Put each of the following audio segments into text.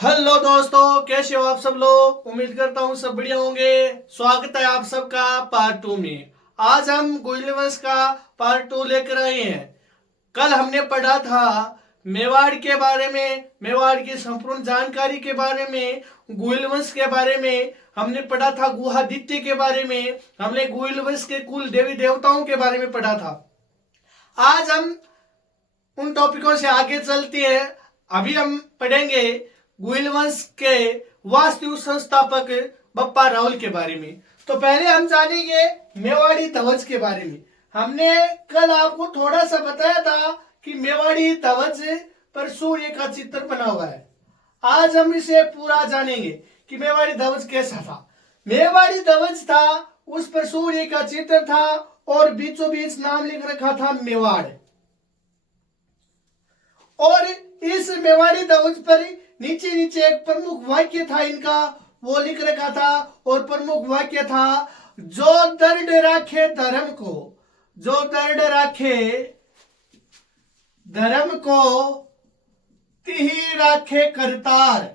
Hello दोस्तों, कैसे हो आप सब लोग। उम्मीद करता हूँ सब बढ़िया होंगे। स्वागत है आप सबका पार्ट 2 में। आज हम गुइल वंश का पार्ट 2 लेकर आए हैं। कल हमने पढ़ा था मेवाड़ के बारे में, मेवाड़ की संपूर्ण जानकारी के बारे में, गुइल वंश के बारे में हमने पढ़ा था, गुहादित्य के बारे में हमने गुइल वंश के कुल देवी देवताओं के बारे में पढ़ा था। आज हम उन टॉपिकों से आगे चलते हैं। अभी हम पढ़ेंगे गुइल वंश के वास्तु संस्थापक बप्पा रावल के बारे में। तो पहले हम जानेंगे मेवाड़ी ध्वज के बारे में। हमने कल आपको थोड़ा सा बताया था कि मेवाड़ी ध्वज पर सूर्य का चित्र बना हुआ है। आज हम इसे पूरा जानेंगे कि मेवाड़ी ध्वज कैसा था। मेवाड़ी ध्वज था, उस पर सूर्य का चित्र था और बीचों बीच नाम लिख रखा था मेवाड़। और इस मेवाड़ी ध्वज पर नीचे नीचे एक प्रमुख वाक्य था इनका, वो लिख रखा था। और प्रमुख वाक्य था, जो दर्द राखे धर्म को, जो दर्द राखे धर्म को, तिही राखे करतार।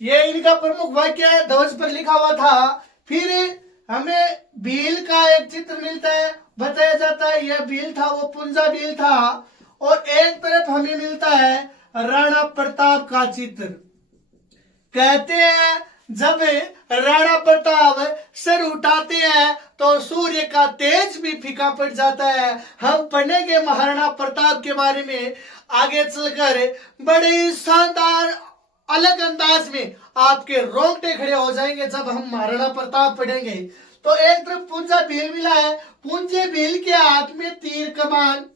ये इनका प्रमुख वाक्य ध्वज पर लिखा हुआ था। फिर हमें भील का एक चित्र मिलता है, बताया जाता है यह भील था, वो पुंजा भील था। और एक तरफ हमें मिलता है राणा प्रताप का चित्र। कहते हैं जब राणा प्रताप सर उठाते हैं तो सूर्य का तेज भी फीका पड़ जाता है। हम पढ़ेंगे महाराणा प्रताप के बारे में आगे चलकर। बड़े ही शानदार अलग अंदाज में आपके रोंगटे खड़े हो जाएंगे जब हम महाराणा प्रताप पढ़ेंगे। तो एक तरफ पुंजा भील मिला है, पुंजे भील के हाथ में तीर कमान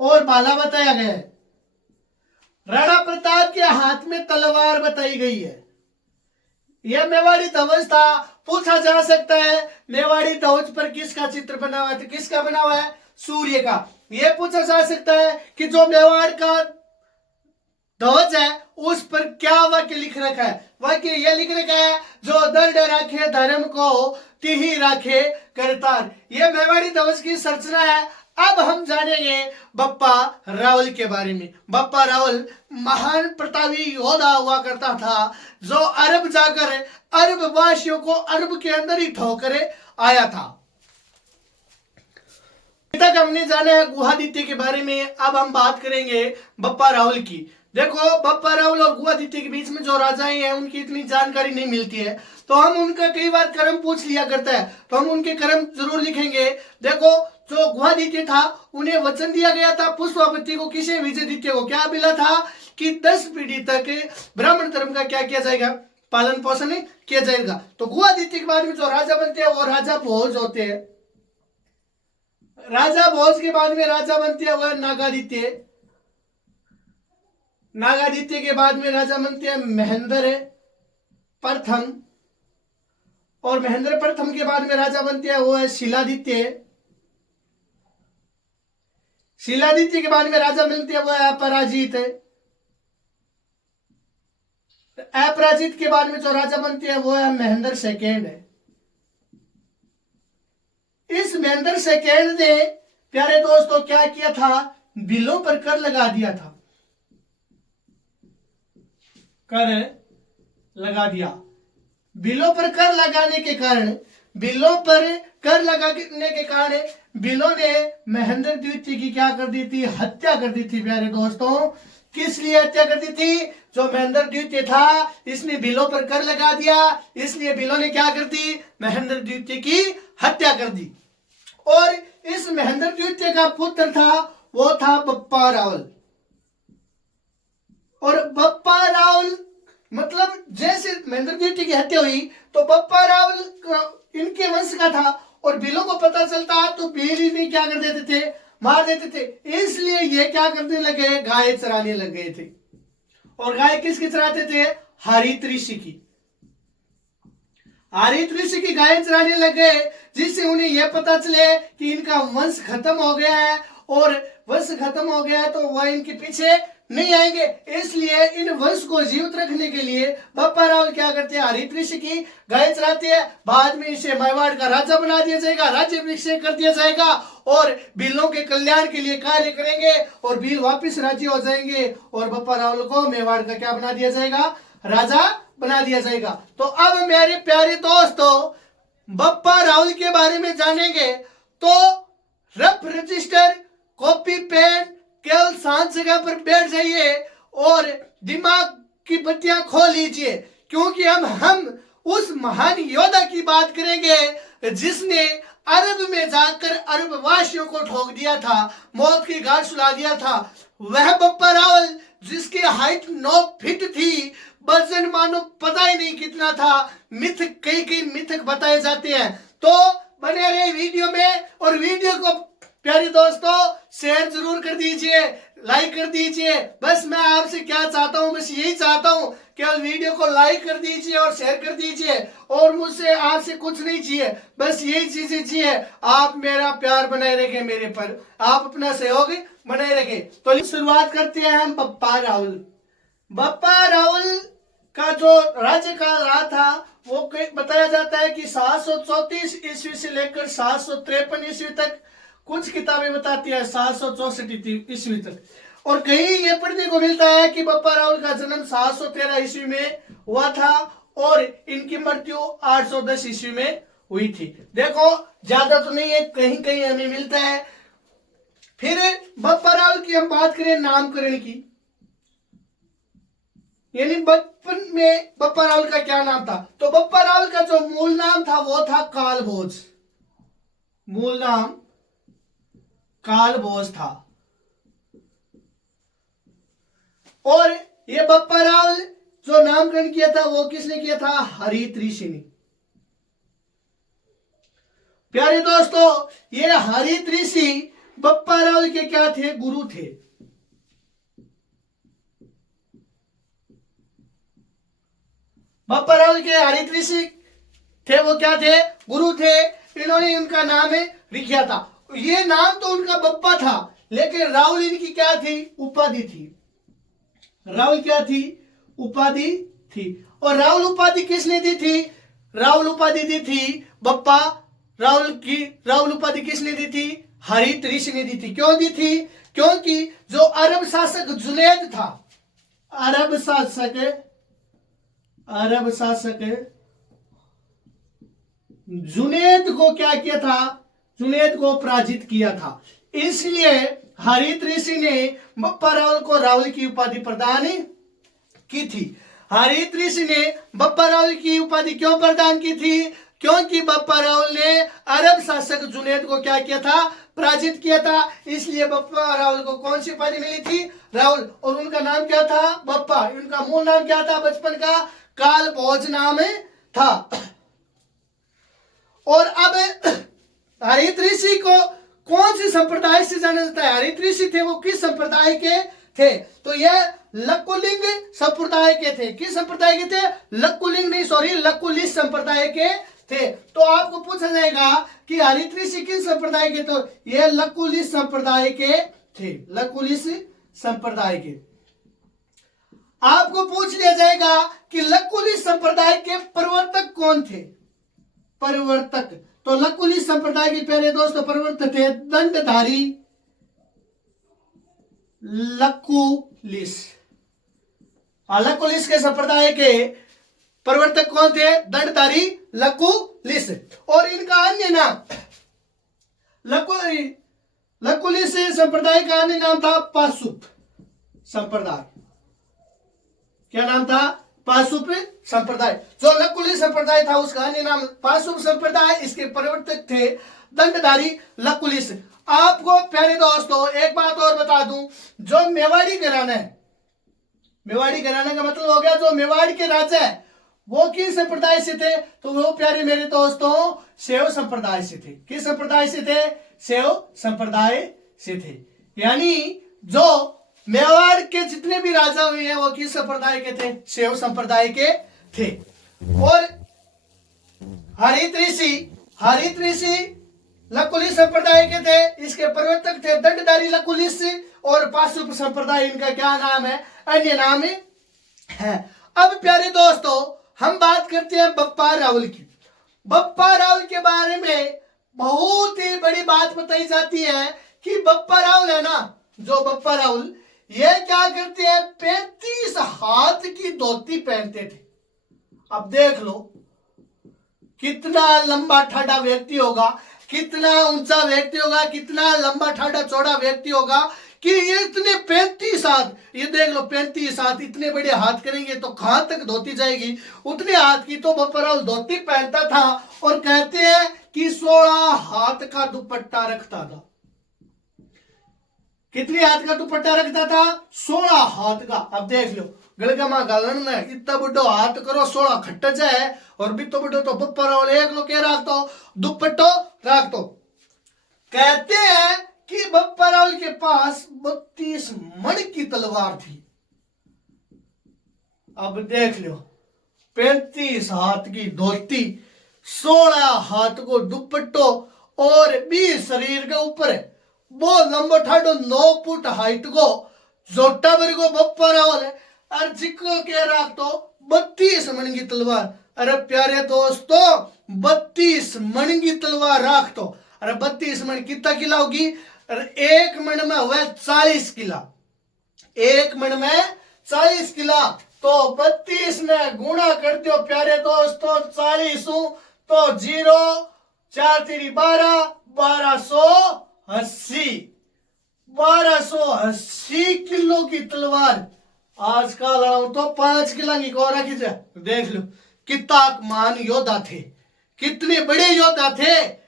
और भाला बताया गया है। राणा प्रताप के हाथ में तलवार बताई गई है। यह मेवाड़ी ध्वज था। पूछा जा सकता है मेवाड़ी ध्वज पर किसका चित्र बना हुआ है, तो किसका बना हुआ है? सूर्य का। यह पूछा जा सकता है कि जो मेवाड़ का ध्वज है उस पर क्या वाक्य लिख रखा है। वाक्य यह लिख रखा है, जो दर्द राखे धर्म को, तिही राखे करतार। यह मेवाड़ी ध्वज की संरचना है। अब हम जानेंगे बप्पा रावल के बारे में। बप्पा रावल महान प्रतापी योद्धा हुआ करता था, जो अरब जाकर अरब वासियों को अरब के अंदर ही ठोकर आया था। तक हमने जाना है गुहादित्य के बारे में। अब हम बात करेंगे बप्पा रावल की। देखो, बप्पा रावल और गुहादित्य के बीच में जो राजाएं हैं उनकी इतनी जानकारी नहीं मिलती है, तो हम उनका कई बार कर्म पूछ लिया करता है, तो हम उनके कर्म जरूर लिखेंगे। देखो, जो गुहादित्य था उन्हें वचन दिया गया था पुष्पावती को, किसे, विजयदित्य को क्या मिला था कि 10 पीढ़ी तक ब्राह्मण धर्म का क्या किया जाएगा, पालन पोषण किया जाएगा। तो गुहादित्य के बाद में जो राजा बनते हैं वो राजा भोज होते हैं। राजा भोज के बाद में राजा बनते हैं वह नागादित्य। नागादित्य के बाद में राजा बनते हैं महेंद्र प्रथम। और महेंद्र प्रथम के बाद में राजा बनते हैं वो है शिलादित्य। शिलादित्य के बाद में राजा मिलते हैं वो है अपराजित। अपराजित के बाद में जो राजा बनते हैं वो है महेंद्र सेकेंड। इस महेंद्र सेकेंड ने, प्यारे दोस्तों, क्या किया था? बिलों पर कर लगा दिया था। कर लगा दिया। बिलों पर कर लगाने के कारण, बिलों पर कर लगाने के कारण बिलों ने महेंद्र द्वितीय की क्या कर दी थी? हत्या कर दी थी। प्यारे दोस्तों, किस लिए हत्या कर दी थी? जो महेंद्र द्वितीय था इसने बिलों पर कर लगा दिया, इसलिए बिलों ने क्या कर दी? महेंद्र द्वितीय की हत्या कर दी। और इस महेंद्र द्वितीय का पुत्र था, वो था बप्पा रावल। और बप्पा रावल मतलब जैसे महेंद्र द्वितीय की हत्या हुई तो बप्पा रावल इनके वंश का था, और बिलों को पता चलता तो बिल भी क्या कर देते थे? मार देते थे। इसलिए ये क्या करने लगे? गाय चराने लग गए थे। और गाय किसकी चराते थे? हरित ऋषि की। हरित ऋषि की गाय चराने लग गए, जिससे उन्हें यह पता चले कि इनका वंश खत्म हो गया है। और वंश खत्म हो गया तो वह इनके पीछे नहीं आएंगे। इसलिए इन वंश को जीवित रखने के लिए बप्पा रावल क्या करते हैं, हरित ऋषि की गाय चराते हैं। बाद में इसे मेवाड़ का राजा बना दिया जाएगा, राज्य अभिषेक कर दिया जाएगा और भीलों के कल्याण के लिए कार्य करेंगे और भील वापिस राज्य हो जाएंगे और बप्पा रावल को मेवाड़ का क्या बना दिया जाएगा, राजा बना दिया जाएगा। तो अब मेरे प्यारे दोस्तों बप्पा रावल के बारे में जानेंगे तो रफ रजिस्टर कॉपी पेन केवल शांत जगह पर बैठ जाइए और दिमाग की बत्तियां खोल लीजिए, क्योंकि हम उस महान योद्धा की बात करेंगे जिसने अरब में जाकर अरब वासियों को ठोक दिया था, मौत की घाट सुला दिया था। वह बप्पा रावल जिसकी हाइट 9 फीट थी, वजन मानो पता ही नहीं कितना था, मिथक कई मिथक बताए जाते हैं। तो बने रहे वीडियो में और वीडियो को प्यारे दोस्तों शेयर जरूर कर दीजिए, लाइक कर दीजिए। बस मैं आपसे क्या चाहता हूं, बस यही चाहता हूं, केवल वीडियो को लाइक कर दीजिए और शेयर कर दीजिए और मुझसे आपसे कुछ नहीं चाहिए, बस यही चीजें चाहिए। आप मेरा प्यार बनाए रखें, मेरे पर आप अपना सहयोग बनाए रखें। तो शुरुआत करते हैं हम बप्पा रावल। बप्पा रावल का जो राज्यकाल रहा था वो बताया जाता है कि 734 ईस्वी से लेकर 753 ईस्वी तक, कुछ किताबें बताती है 764 ईस्वी तक, और कहीं ये पढ़ने को मिलता है कि बप्पा रावल का जन्म 713 ईस्वी में हुआ था और इनकी मृत्यु 810 ईस्वी में हुई थी। देखो ज्यादा तो नहीं है, कहीं कहीं हमें मिलता है। फिर बप्पा रावल की हम बात करें नामकरण की, यानी बचपन में बप्पा रावल का क्या नाम था, तो बप्पा रावल का जो मूल नाम था वो था कालभोज। मूल नाम कालभोज था और ये बप्पा रावल जो नामकरण किया था वो किसने किया था, हरित ऋषि ने। प्यारे दोस्तों ये हरित ऋषि बप्पा रावल के क्या थे, गुरु थे। बप्पा रावल के हरित ऋषि थे, वो क्या थे, गुरु थे। इन्होंने उनका नाम लिखा था। ये नाम तो उनका बप्पा था, लेकिन रावल इनकी क्या थी, उपाधि थी। रावल क्या थी, उपाधि थी। और रावल उपाधि किसने दी थी, रावल उपाधि दी थी बप्पा रावल उपाधि किसने दी थी, हरित ऋषि ने दी थी। क्यों दी थी, क्योंकि जो अरब शासक जुनैद था, अरब शासक जुनैद को क्या किया था, जुनैद को पराजित किया था। इसलिए हरित ऋषि ने बप्पा रावल को रावल की उपाधि प्रदान की थी। हरित ऋषि ने बप्पा रावल की उपाधि क्यों प्रदान की थी, क्योंकि बप्पा रावल ने अरब शासक जुनैद को क्या किया था, पराजित किया था। इसलिए बप्पा रावल को कौन सी उपाधि मिली थी, रावल। और उनका नाम क्या था, बप्पा। उनका मूल नाम क्या था बचपन का, कालभोज नाम था। और अब हरित ऋषि को कौन सी संप्रदाय से जाना जाता है, हरित ऋषि थे वो किस संप्रदाय के थे, तो यह लकुलिंग संप्रदाय के थे। किस संप्रदाय के थे, लकुलिंग नहीं सॉरी लकुलिस संप्रदाय के थे। तो आपको पूछा जाएगा कि हरित ऋषि किस संप्रदाय के, तो यह लकुलिस संप्रदाय के थे, लकुलिस संप्रदाय के। आपको पूछ लिया जाएगा कि लकुलिस संप्रदाय के प्रवर्तक कौन थे, परिवर्तक। तो लकुलिस संप्रदाय के प्यारे दोस्तों प्रवर्तक थे दंडधारी लकुलिस। लकुलिस के संप्रदाय के प्रवर्तक कौन थे, दंडधारी लकुलिस। और इनका अन्य नाम लकुलिस संप्रदाय का अन्य नाम था पाशुप संप्रदाय। क्या नाम था, पाशुप संप्रदाय। जो लकुलिस संप्रदाय था उसका अन्य नाम पाशुप संप्रदाय, इसके प्रवर्तक थे दंडधारी लकुलिस। आपको प्यारे दोस्तों एक बात और बता दूं, जो मेवाड़ी घराना है, मेवाड़ी घराना का मतलब हो गया जो मेवाड़ के राजा है, वो किस संप्रदाय से थे, तो वो प्यारे मेरे दोस्तों शैव संप्रदाय से थे। किस संप्रदाय से थे, शैव संप्रदाय से थे। यानी जो मेवाड़ के जितने भी राजा हुए हैं वो किस संप्रदाय के थे, शैव संप्रदाय के थे। और हरित ऋषि लकुलिश संप्रदाय के थे, इसके प्रवर्तक थे दंडधारी लकुलिश, और पाशुप संप्रदाय इनका क्या नाम है, अन्य नाम है। अब प्यारे दोस्तों हम बात करते हैं बप्पा रावल की। बप्पा रावल के बारे में बहुत ही बड़ी बात बताई जाती है कि बप्पा रावल है ना, जो बप्पा रावल ये क्या करते हैं, 35 हाथ की धोती पहनते थे। अब देख लो कितना लंबा ठाडा व्यक्ति होगा, कितना ऊंचा व्यक्ति होगा, कितना लंबा ठाडा चौड़ा व्यक्ति होगा कि ये इतने 35 हाथ, ये देख लो 35 हाथ, इतने बड़े हाथ करेंगे तो कहां तक धोती जाएगी, उतने हाथ की तो बप्पा रावल धोती पहनता था। और कहते हैं कि 16 हाथ का दुपट्टा रखता था। कितने हाथ का दुपट्टा रखता था, 16 हाथ का। अब देख लो गलगमा गालन में इतना बड़ो हाथ करो 16 खट्ट जाए, और भी तो बड़ो तो बप्पा रावल एक लो के राख दो दुपट्टो राख दो। कहते हैं कि बप्पा रावल के पास 32 मण की तलवार थी। अब देख लो 35 हाथ की धोती, 16 हाथ को दुपट्टो, और 20 शरीर के ऊपर वो लंबो ठाडो 9 फुट हाइट को जोटा भर को बप्पा रावल है, और जिको के राख तो 32 मण की तलवार। अरे प्यारे दोस्तों 32 मण की तलवार राख तो, अरे 32 मण कितना किला होगी, अरे एक मण में हुआ 40 किला, एक मण में 40 किला, तो 32 में गुणा कर दो प्यारे दोस्तों 40 तो 0 4 3 12 1280 किलो की तलवार। आजकल तो 5 किलो की को रखी जाए। देख लो कितना महान योद्धा थे, कितने बड़े योद्धा थे।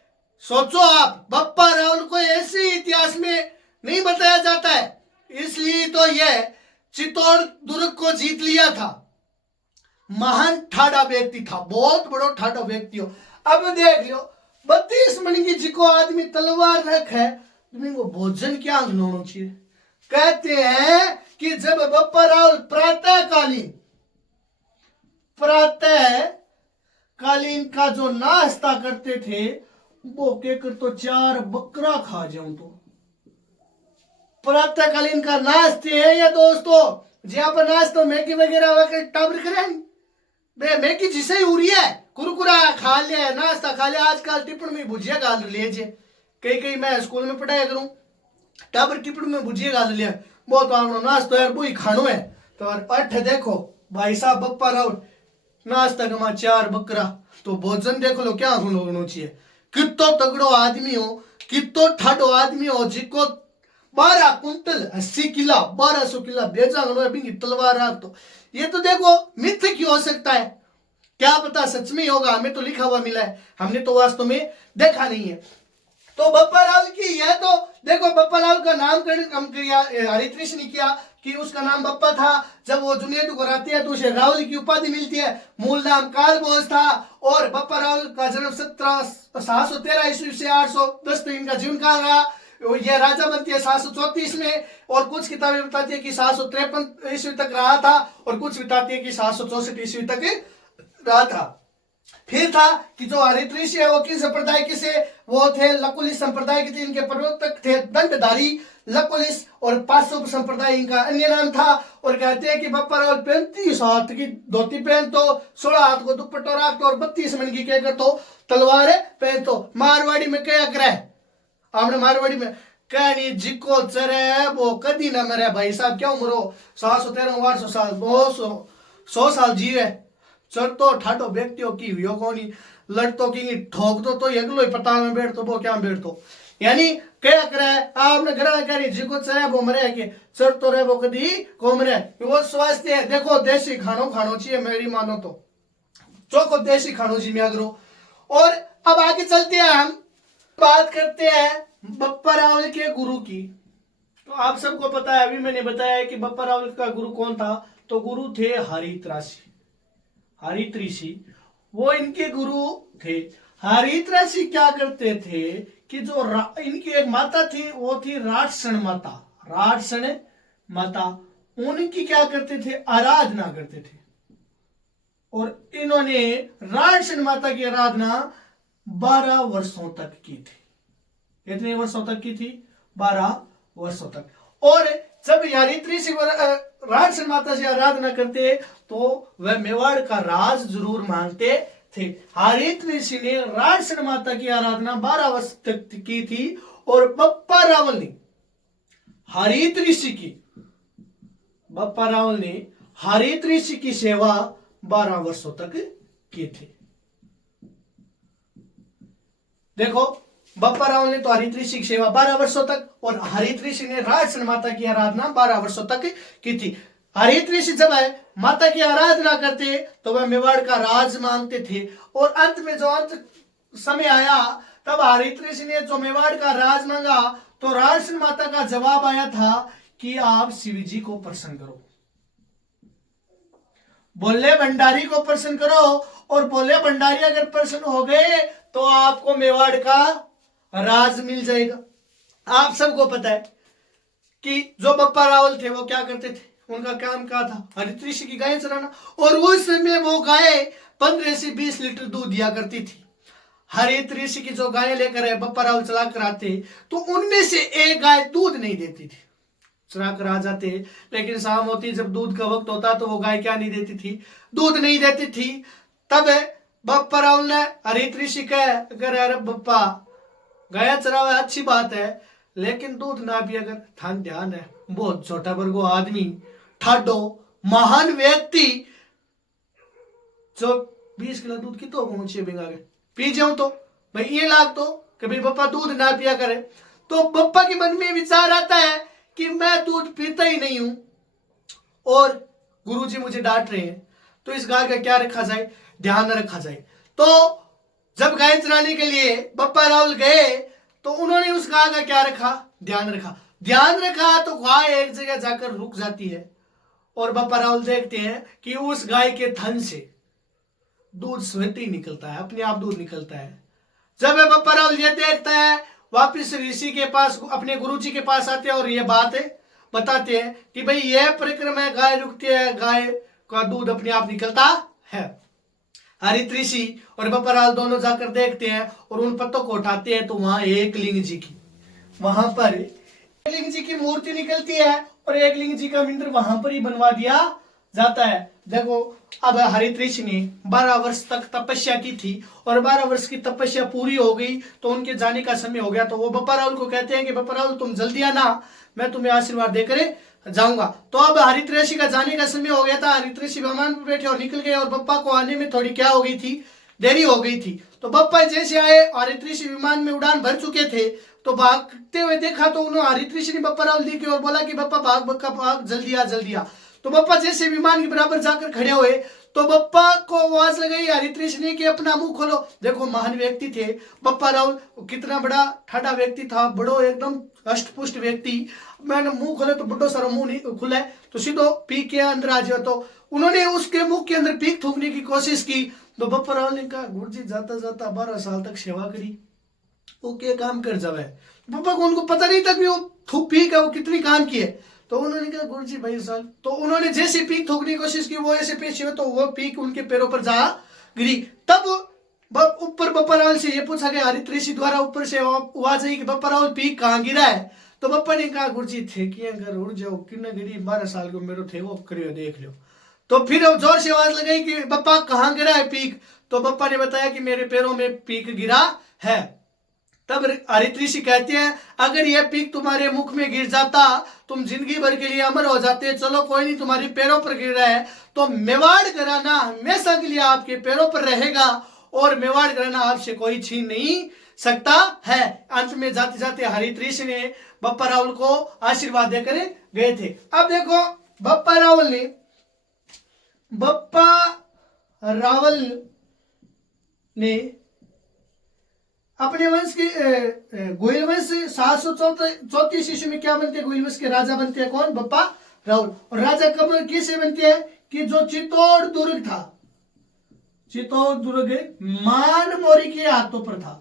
सोचो आप, बप्पा रावल को ऐसे इतिहास में नहीं बताया जाता है, इसलिए तो यह चित्तौड़ दुर्ग को जीत लिया था। महान ठाडा व्यक्ति था, बहुत बड़ा ठाडा व्यक्ति हो। अब देख लो 32 मण की जिको आदमी तलवार रख है, तुमको भोजन क्या होना चाहिए। कहते हैं कि जब बप्पा रावल प्रातःकालीन का जो नाश्ता करते थे, वो कहकर तो 4 बकरा खा जाऊं। तो प्रातःकालीन का नाश्ते है या दोस्तों, जहां पर नाश्ता मैगी वगैरह टाबर करे बे, मैगी जिसे ही उड़ी है, कुरकुरा खा लिया, नाश्ता खा लिया। आजकल टिफिन में भुजिया गाल लीजिए, कई मैं स्कूल में पढ़ाया करूं, टाबर टिफिन में भुजिया गाल लिया, वो तो आपनो नाश्ता यार वो ही खानो है। तो अठ देखो भाई साहब बप्पा रावल नाश्ता कमा 4 बकरा, तो भोजन देखो लो क्या होना चाहिए। कितो तगड़ो आदमी हो, कितो ठाडो आदमी हो, जिको 12 कुंटल 80 किला 1200 किला बेजा तलवार राख। तो ये तो देखो मिथ क्यों हो सकता है, क्या पता सच में होगा, हमें तो लिखा हुआ मिला है, हमने तो वास्तव में देखा नहीं है। तो बप्पा रावल की यह तो देखो, बप्पा रावल का नामकरण हम किया, हरित ने किया कि उसका नाम बप्पा था। जब वो जुनियत को कराती है तो उसे रावल की उपाधि मिलती है। मूल नाम कालभोज था, और बप्पा रावल का जन्म 713 ईस्वी से 810 इनका जीवन काल रहा। यह राजा बनती है 734 में, और कुछ किताबें बताती है कि 753 ईस्वी तक रहा था, और कुछ बताती है कि 764 ईस्वी तक रहा था। फिर था कि जो हरित है वो किस संप्रदाय के से, वो थे लकुलिश संप्रदाय के थे। इनके प्रवर्तक थे दंडधारी लकुलिश, और पाशुप संप्रदाय इनका अन्य नाम था। और कहते हैं कि बप्पा रावल 35 हाथ की धोती पहन तो, 16 हाथ को दुपट्टा राख तो, और 32 मन की क्या कर तो तलवार पहन तो। मारवाड़ी में क्या करे, आपने मारवाड़ी में कहनी जिको चरे वो कदी ना मरे। भाई साहब क्यों मरो, 713 800 साल 100 साल जीवे। चढ़तो ठाटो व्यक्तियों की योगोनी लड़तो की ठोक दो तो अगलो ही पताल में बैठ तो वो क्या बैठ तो, यानी क्या करे आपने घर करी जिको चरे वो मरे के चढ़तो रहे वो कदी को मरे, वो स्वास्थ्य है। देखो देसी खानो खानो चाहिए, मेरी मानो तो चौको देसी खानो चाहिए अगरो। और अब आगे चलते हैं, हम बात करते हैं बप्पा रावल के गुरु की। तो आप सबको पता है, अभी मैंने बताया कि बप्पा रावल का गुरु कौन था, तो गुरु थे हरित ऋषि, वो इनके गुरु थे। हरित ऋषि क्या करते थे कि जो इनकी एक माता थी, वो थी राजसण माता, उनकी क्या करते थे, आराधना करते थे। और इन्होंने राजसण माता की आराधना 12 वर्षों तक की थी। कितने वर्षों तक की थी? 12 वर्षों तक। और जब हरित ऋषि राजसन माता से आराधना करते तो वह मेवाड़ का राज जरूर मांगते थे। हरित ऋषि ने राजसन माता की आराधना 12 वर्ष तक की थी और बप्पा रावल ने हरित ऋषि की बप्पा रावल ने हरित ऋषि की सेवा 12 वर्षों तक की थी। देखो, बप्पा रावल ने तो हरित ऋषि की सेवा 12 वर्षों तक और हरित ऋषि ने राजसन माता की आराधना 12 वर्षों तक की थी। हरित ऋषि जब माता की आराधना करते तो वह मेवाड़ का राज मांगते थे और अंत में जो अंत समय आया तब हरित ऋषि ने जो मेवाड़ का राज मांगा तो राजसन माता का जवाब आया था कि आप शिव जी को प्रसन्न करो, बोले भंडारी को प्रसन्न करो, और बोले भंडारी अगर प्रसन्न हो गए तो आपको मेवाड़ का राज मिल जाएगा। आप सबको पता है कि जो बप्पा रावल थे वो क्या करते थे, उनका काम क्या था? हरित ऋषि की गायें चराना। और उस समय वो गाय 15 से 20 लीटर दूध दिया करती थी। हरित ऋषि की जो गायें लेकर बप्पा रावल चला कर आते तो उनमें से एक गाय दूध नहीं देती थी, चरा कर आ जाते, लेकिन शाम होती जब दूध का वक्त होता तो वो गाय क्या नहीं देती थी? दूध नहीं देती थी। तब बप्पा रावल ने हरित ऋषि कहे, अगर अरे बप्पा गाय चरावे अच्छी बात है लेकिन दूध ना पिया कर, थान ध्यान है बहुत छोटा वर्गो आदमी ठाडो महान व्यक्ति जो 20 किलो दूध की तो पहुंचे बिंगा के पी जाऊं तो भाई ये लाग तो कि भाई बप्पा दूध ना पिया करे। तो बप्पा के मन में विचार आता है कि मैं दूध पीता ही नहीं हूं और गुरुजी मुझे डांट रहे हैं, तो इस गाय का क्या रखा जाए? ध्यान रखा जाए। तो जब गाय चराने के लिए बप्पा रावल गए तो उन्होंने उस गाय का क्या रखा? ध्यान रखा तो गाय एक जगह जाकर रुक जाती है और बप्पा रावल देखते हैं कि उस गाय के थन से दूध स्वतः ही निकलता है, अपने आप दूध निकलता है। जब बप्पा रावल ये देखता है वापिस ऋषि के पास अपने गुरुजी के पास आते हैं और ये बात बताते हैं कि भाई यह परिक्रमा गाय रुकती है, गाय का दूध अपने आप निकलता है। हरित ऋषि और बप्पा रावल दोनों जाकर देखते हैं और उन पत्तों को उठाते हैं तो वहां एक लिंग जी की वहां पर एक लिंग जी की मूर्ति निकलती है और एक लिंग जी का मंदिर वहां पर ही बनवा दिया जाता है। देखो, अब हरित ऋषि ने 12 वर्ष तक तपस्या की थी और 12 वर्ष की तपस्या पूरी हो गई तो उनके जाने का समय हो गया। तो वो बप्पा रावल को कहते हैं कि बप्पा रावल तुम जल्दी आना, मैं तुम्हें आशीर्वाद देकर जाऊंगा। तो अब हरित ऋषि का जाने का समय हो गया था। हरित ऋषि विमान पर बैठे और निकल गए और बप्पा को आने में थोड़ी क्या हो गई थी? देरी हो गई थी। तो बप्पा जैसे आए, हरित ऋषि विमान में उड़ान भर चुके थे तो भागते हुए देखा तो उन्होंने हरित ऋषि ने बप्पा रावल देखी और बोला कि बप्पा भाग जल्दी आ। तो बप्पा जैसे विमान के बराबर जाकर खड़े हुए तो बप्पा को आवाज लगाई हरित ऋषि ने कि अपना मुंह खोलो। देखो, महान व्यक्ति थे बप्पा रावल, कितना बड़ा ठाडा व्यक्ति था, बड़ो एकदम अष्टपुष्ट व्यक्ति। मैंने मुंह खोले तो बड़ो सारा मुंह नहीं खुला है तो सीधो पीक के अंदर आ जाओ। तो उन्होंने उसके मुंह के अंदर पीक थूकने की कोशिश की तो बप्पा रावल ने कहा, गुरुजी जाता जाता 12 साल तक सेवा करी, वो क्या काम कर जावे। बप्पा को उनको पता नहीं था कि वो पीक है वो कितनी काम की है। तो उन्होंने कहा, गुरुजी 22 साल। तो उन्होंने जैसे पीक थूकने की कोशिश की वो ऐसे पेश हुए तो वो पीक उनके पैरों पर जा गिरी। तब ऊपर बप्पा रावल से ये पूछा गया हरित ऋषि द्वारा ऊपर से आवाज आई कि बप्पा रावल पीक कहाँ गिरा है। तो बप्पा ने कहा, गुरुजी थे कि घर उड़ जाओ, किन्ना गिरी 12 साल को मेरो थे वो करियो देख लो। तो फिर जोर से आवाज लगाई कि बप्पा कहाँ गिरा है पीक। तो बप्पा ने बताया कि मेरे पैरों में पीक गिरा है। तब हरित ऋषि कहते हैं, अगर यह पीक तुम्हारे मुख में गिर जाता तुम जिंदगी भर के लिए अमर हो जाते। चलो कोई नहीं, तुम्हारे पैरों पर गिर रहा है तो मेवाड़ घराना हमेशा के लिए आपके पैरों पर रहेगा और मेवाड़ घराना आपसे कोई छीन नहीं सकता है। अंत में जाते जाते हरित ऋषि ने बप्पा रावल को आशीर्वाद देकर गए थे। अब देखो, बप्पा रावल ने अपने वंश की गोयल वंश 734 ईस्वी में क्या बनते हैं? गोयल वंश के राजा बनते हैं कौन? बप्पा रावल। और राजा कब किसे बनते हैं? कि जो चित्तौड़ दुर्ग था, चित्तौड़ दुर्ग मान मोरी के हाथों पर था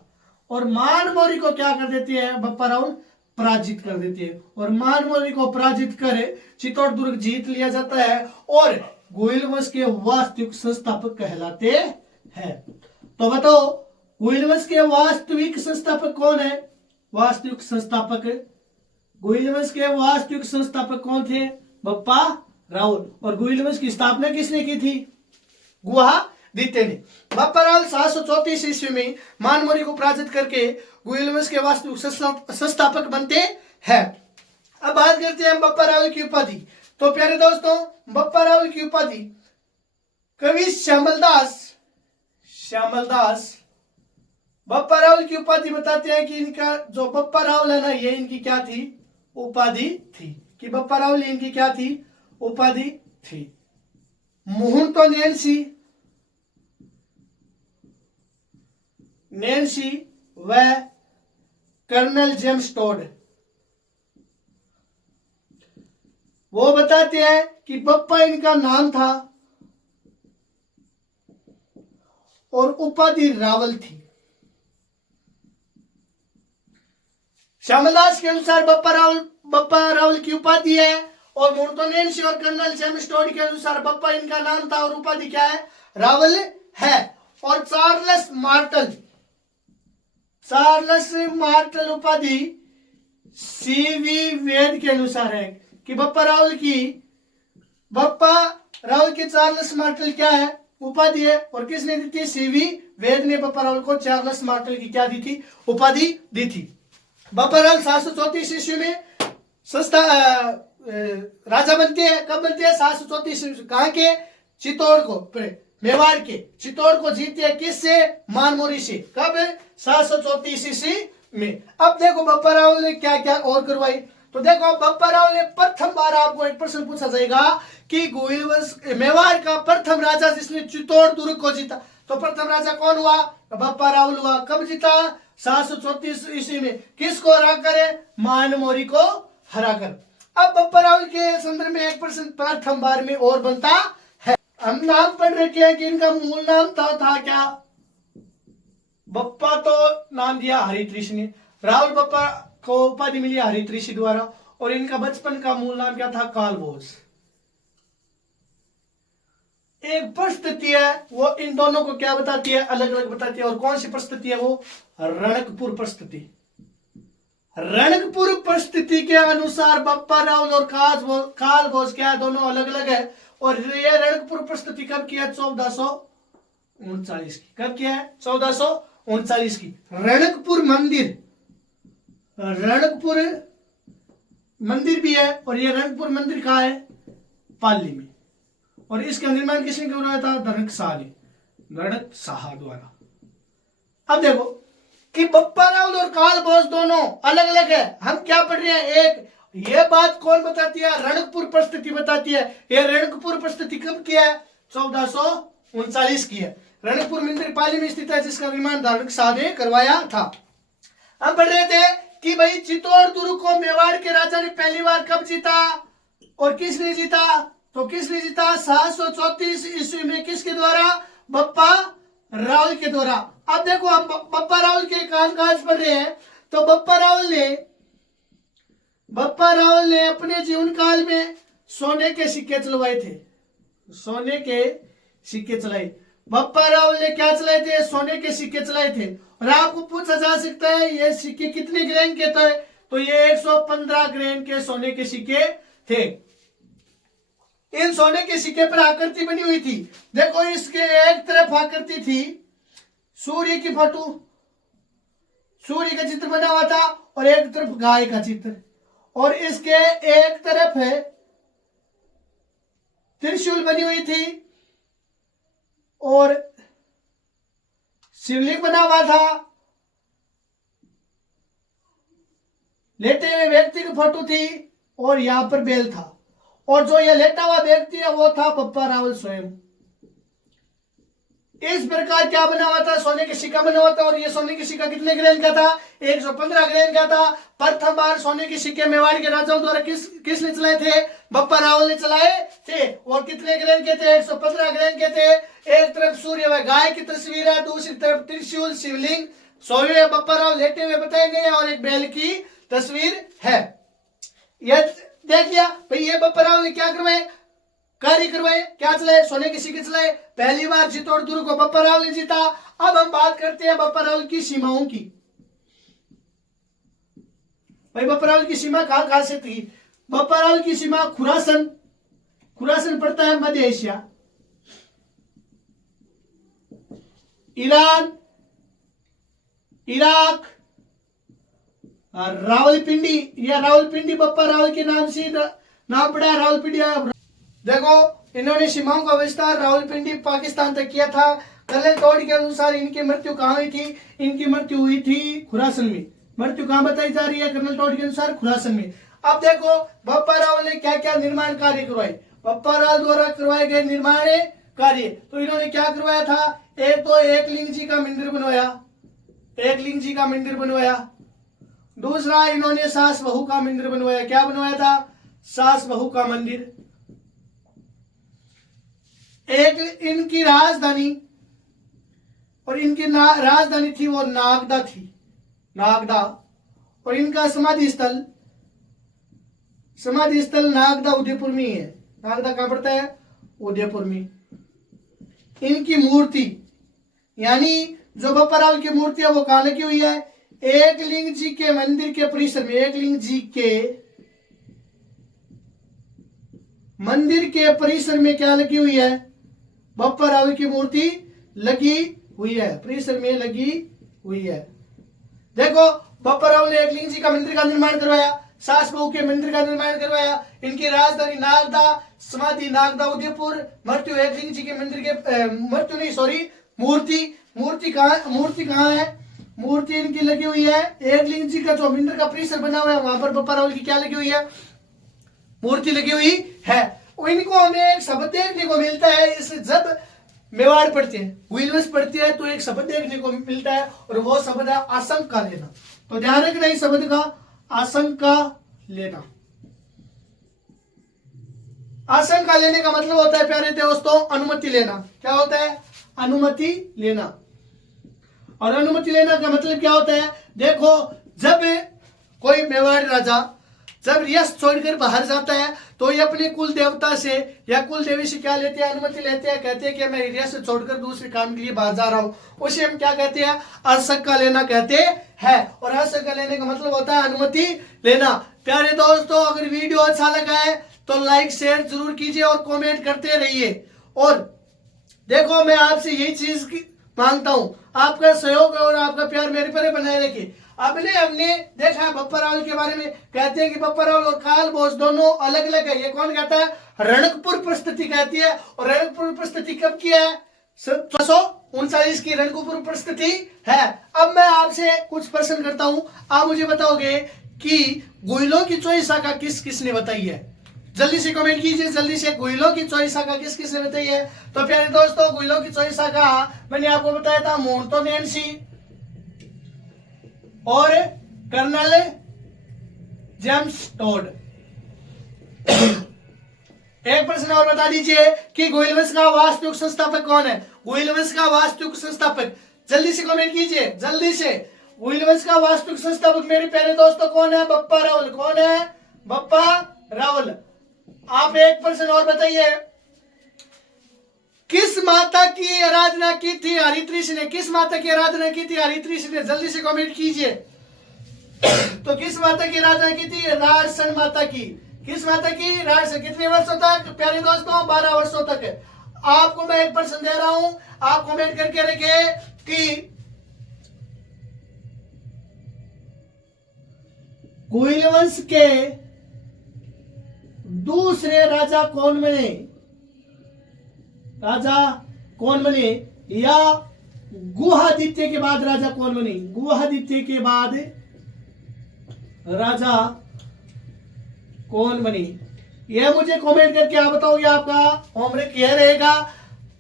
और मान मोरी को क्या कर देते हैं? बप्पा रावल पराजित कर देते हैं और मान मोरी को पराजित कर चित्तौड़ दुर्ग जीत लिया जाता है और गोयल वंश के वास्तविक संस्थापक कहलाते हैं। तो बताओ, गोयल वंश के वास्तविक संस्थापक कौन है? वास्तविक संस्थापक। गोहिल वंश के वास्तविक संस्थापक कौन थे? बप्पा रावल। और गोहिल वंश की स्थापना किसने की थी? गुहादित्य ने। बप्पा रावल 734 ईस्वी में मानमोरी को पराजित करके गोहिल वंश के वास्तविक संस्थापक बनते हैं। अब बात करते हैं बप्पा रावल की उपाधि। तो प्यारे दोस्तों, बप्पा रावल की उपाधि कवि श्यामलदास बप्पा रावल की उपाधि बताते हैं कि इनका जो बप्पा रावल है ना, ये इनकी क्या थी? उपाधि थी। कि बप्पा रावल इनकी क्या थी? उपाधि थी। मुहूर्तो नैन्सी व कर्नल जेम्स टोड वो बताते हैं कि बप्पा इनका नाम था और उपाधि रावल थी। श्यामलदास के अनुसार बप्पा रावल की उपाधि है और मोर्टोनेंसी और कर्नल जेम्स टोड के अनुसार बप्पा इनका नाम था और उपाधि क्या है? रावल है। और चार्ल्स मार्टल उपाधि सीवी वेद के अनुसार है कि बप्पा रावल की चार्ल्स मार्टल क्या है? उपाधि है। और किसने दी थी? सीवी वेद ने बप्पा रावल को चार्ल्स मार्टल की क्या दी थी? उपाधि दी थी। बप्पा रावल 734 ईस्वी में राजा बनते हैं। कब बनते हैं? 734 ईस्वी। कहां के? चित्तौड़ को, मेवाड़ के चित्तौड़ को जीते हैं। किससे? मानमोरी से। कब? 734 ईस्वी में। अब देखो बप्पा रावल ने क्या क्या और करवाई। तो देखो बप्पा रावल ने प्रथम बार, आपको एक प्रश्न पूछा जाएगा कि गोहिल वंश मेवाड़ का प्रथम राजा जिसने चित्तौड़ दुर्ग को जीता, तो प्रथम राजा कौन हुआ? बप्पा रावल हुआ। कब जीता? 734 ईस्वी में। किसको हराकर? मानमोरी को हराकर। अब बप्पा रावल के संदर्भ में एक प्रश्न प्रथम बार में और बनता है। हम नाम पढ़ रखे हैं कि इनका मूल नाम था क्या? बप्पा तो नाम दिया हरित ऋषि ने। रावल बप्पा को उपाधि मिली हरित ऋषि द्वारा। और इनका बचपन का मूल नाम क्या था? कालभोज। एक परिस्थिति है वो इन दोनों को क्या बताती है? अलग अलग बताती है। और कौन सी परिस्थिति है वो? रणकपुर परिस्थिति। रणकपुर परिस्थिति के अनुसार बप्पा रावल और कालभोज क्या है? दोनों अलग अलग है। और ये रणकपुर परिस्थिति कब किया? 1439 की। कब किया है? 1439 की। रणकपुर मंदिर भी है। और ये रणकपुर मंदिर कहाँ है? पाली में। और इसका निर्माण किसने करवाया था? धनक शाह द्वारा। अब देखो कि बप्पा रावल और कालभोज दोनों अलग अलग है। हम क्या पढ़ रहे हैं? एक ये बात कौन बताती है? रणकपुर परिस्थिति बताती है। ये रणकपुर परिस्थिति कब किया है? 1439 की है। रणकपुर मंदिर पाली में स्थित है जिसका निर्माण धनक शाह ने करवाया था। हम पढ़ रहे थे कि भाई चित्तौड़ दुर्ग को मेवाड़ के राजा ने पहली बार कब जीता और किसने जीता? तो किसने जीता? 734 ईस्वी में। किसके द्वारा? बप्पा रावल के द्वारा। अब देखो हम बप्पा रावल के कामकाज पढ़ रहे हैं। तो बप्पा रावल ने अपने जीवन काल में सोने के सिक्के चलवाए थे। सोने के सिक्के चलाए। बप्पा रावल ने क्या चलाए थे? सोने के सिक्के चलाए थे। और आपको पूछा जा सकता है ये सिक्के कितने ग्रेन के थे? तो ये 115 ग्रेन के सोने के सिक्के थे। इन सोने के सिक्के पर आकृति बनी हुई थी। देखो इसके एक तरफ आकृति थी सूर्य की फोटो, सूर्य का चित्र बना हुआ था। और एक तरफ गाय का चित्र। और इसके एक तरफ है त्रिशूल बनी हुई थी और शिवलिंग बना हुआ था। लेटे हुए व्यक्ति की फोटो थी और यहां पर बेल था। और जो ये लेटा हुआ व्यक्ति है वो था बप्पा रावल स्वयं। इस प्रकार क्या बना हुआ था? सोने के सिक्का बना हुआ था। और ये सोने के सिक्का कितने ग्रेन का था? 115 ग्रेन का था। प्रथम बार सोने के सिक्के मेवाड़ के राजाओं द्वारा किसने चलाए थे? बप्पा रावल ने चलाए थे। और कितने ग्रेन के थे? 115 ग्रेन के थे। एक तरफ सूर्य व गाय की तस्वीर है, दूसरी तरफ त्रिशूल, शिवलिंग, सोए हुए बप्पा रावल लेटे हुए बताए गए और एक बैल की तस्वीर है। यह देख लिया भाई। ये बप्पा रावल ने क्या करवाए? कार्य करवाए। क्या चलाए? सोने के सिक्के चलाए। पहली बार चित्तौड़ दुर्ग को बप्पा रावल ने जीता। अब हम बात करते हैं बप्पा रावल की सीमाओं की। भाई बप्पा रावल की सीमा कहाँ कहाँ से थी? बप्पा रावल की सीमा खुरासन, खुरासन पड़ता है मध्य एशिया, ईरान, इराक, रावलपिंडी, या रावलपिंडी बप्पा रावल के नाम से नाम पड़ा है रावलपिंडी। देखो इन्होंने सीमाओं का विस्तार रावलपिंडी पाकिस्तान तक किया था। कर्नल टॉड के अनुसार इनकी मृत्यु कहाँ हुई थी? इनकी मृत्यु हुई थी खुरासन में। मृत्यु कहाँ बताई जा रही है कर्नल टॉड के अनुसार? खुरासन में। अब देखो बप्पा रावल ने क्या क्या निर्माण कार्य करवाए, बप्पा रावल द्वारा करवाए गए निर्माण कार्य। तो इन्होंने क्या करवाया था? एक तो एकलिंग जी का मंदिर बनवाया, एकलिंग जी का मंदिर बनवाया। दूसरा इन्होंने सास बहू का मंदिर बनवाया। क्या बनवाया था? सास बहू का मंदिर। एक इनकी राजधानी, और इनकी राजधानी थी वो नागदा थी, नागदा। और इनका समाधि स्थल, समाधि स्थल नागदा उदयपुर में ही है। नागदा कहां पड़ता है? उदयपुर में। इनकी मूर्ति यानी जो बप्पा रावल की मूर्ति है वो कहां लगी हुई है? एकलिंग जी के मंदिर के परिसर में, एकलिंग जी के मंदिर के परिसर में क्या लगी हुई है? बप्पा रावल की मूर्ति लगी हुई है, परिसर में लगी हुई है। देखो बप्पा रावल ने एकलिंग जी का मंदिर का निर्माण करवाया, सास बहू के मंदिर का निर्माण करवाया, इनकी राजधानी नागदा, समाधि नागदा उदयपुर, मृत्यु एकलिंग जी के मंदिर के मृत्यु नहीं सॉरी मूर्ति, मूर्ति कहाँ है? मूर्ति इनकी लगी हुई है एकलिंग जी का जो मंदिर का परिसर बना हुआ है वहां पर बप्पा रावल की क्या लगी हुई है? मूर्ति लगी हुई है। इनको हमें एक शब्द देखने को मिलता है, इस जब मेवाड़ पढ़ते हैं, गुइलवंश पढ़ते हैं तो एक शब्द देखने को मिलता है और वो शब्द है आशंका लेना। तो ध्यान रखना इस शब्द का, आशंका लेना। आशंका लेने का मतलब होता है प्यारे दोस्तों अनुमति लेना। क्या होता है? अनुमति लेना। और अनुमति लेना का मतलब क्या होता है? देखो जब कोई मेवाड़ राजा जब रियासत छोड़कर बाहर जाता है तो ये अपने कुल देवता से या कुल देवी से क्या लेते हैं? अनुमति लेते हैं। कहते हैं कि मैं रियासत छोड़कर दूसरे काम के लिए बाहर जा रहा हूं, उसे हम क्या कहते हैं? आशंका लेना कहते हैं। और आशंका लेने का मतलब होता है अनुमति लेना। प्यारे दोस्तों अगर वीडियो अच्छा लगा है तो लाइक शेयर जरूर कीजिए और कमेंट करते रहिए। और देखो मैं आपसे यही चीज मांगता हूं, आपका सहयोग और आपका प्यार मेरे पर बनाए रखिए। हमने देखा है बप्पा रावल के बारे में, कहते हैं कि बप्पा रावल और काल बोस दोनों अलग अलग है। ये कौन कहता है? रणकपुर प्रस्तुति कहती है। और रणकपुर प्रस्तुति कब किया है? 1739 की रणकपुर प्रस्तुति है। अब मैं आपसे कुछ प्रश्न करता हूं, आप मुझे बताओगे कि गुइलों की चौथी शाखा किस किसने बताई है? जल्दी से कमेंट कीजिए, जल्दी से। गुइलों की चौथी शाखा किस किसने बताई है? तो प्यारे दोस्तों गुइलों की चौथी शाखा मैंने आपको बताया था मोंटो नैन्सी और कर्नल जेम्स टॉड। एक प्रश्न और बता दीजिए कि गुइलवंश का वास्तविक संस्थापक कौन है? गुइलवंश का वास्तविक संस्थापक जल्दी से कमेंट कीजिए, जल्दी से। गुइलवंश का वास्तविक संस्थापक मेरे प्यारे दोस्तों कौन है? बप्पा रावल। कौन है? बप्पा रावल। आप एक प्रश्न और बताइए, किस माता की आराधना की थी हरित्रिश ने? किस माता की आराधना की थी हरित्रिश ने? जल्दी से कमेंट कीजिए। तो किस माता की आराधना की थी? राजसन माता की। किस माता की? राजसन। कितने वर्षों तक प्यारे दोस्तों? 12 वर्षों तक। आपको मैं एक प्रश्न दे रहा हूं, आप कमेंट करके रखिए कि गुइलवंश के दूसरे राजा कौन बने? राजा कौन बने? या गुहादित्य के बाद राजा कौन बने? गुहादित्य के बाद राजा कौन बने? यह मुझे कमेंट करके आप बताओगे। आपका होमवर्क यह रहेगा।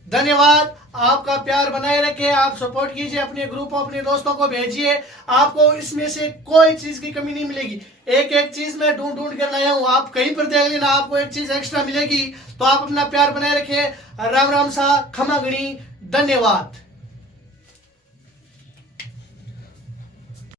धन्यवाद। आपका प्यार बनाए रखे, आप सपोर्ट कीजिए, अपने ग्रुप अपने दोस्तों को भेजिए। आपको इसमें से कोई चीज की कमी नहीं मिलेगी। एक एक चीज मैं ढूंढ ढूंढ कर लाया हूं, आप कहीं पर देख लेना, आपको एक चीज एक्स्ट्रा मिलेगी। तो आप अपना प्यार बनाए रखें। राम राम सा खमा गणी। धन्यवाद।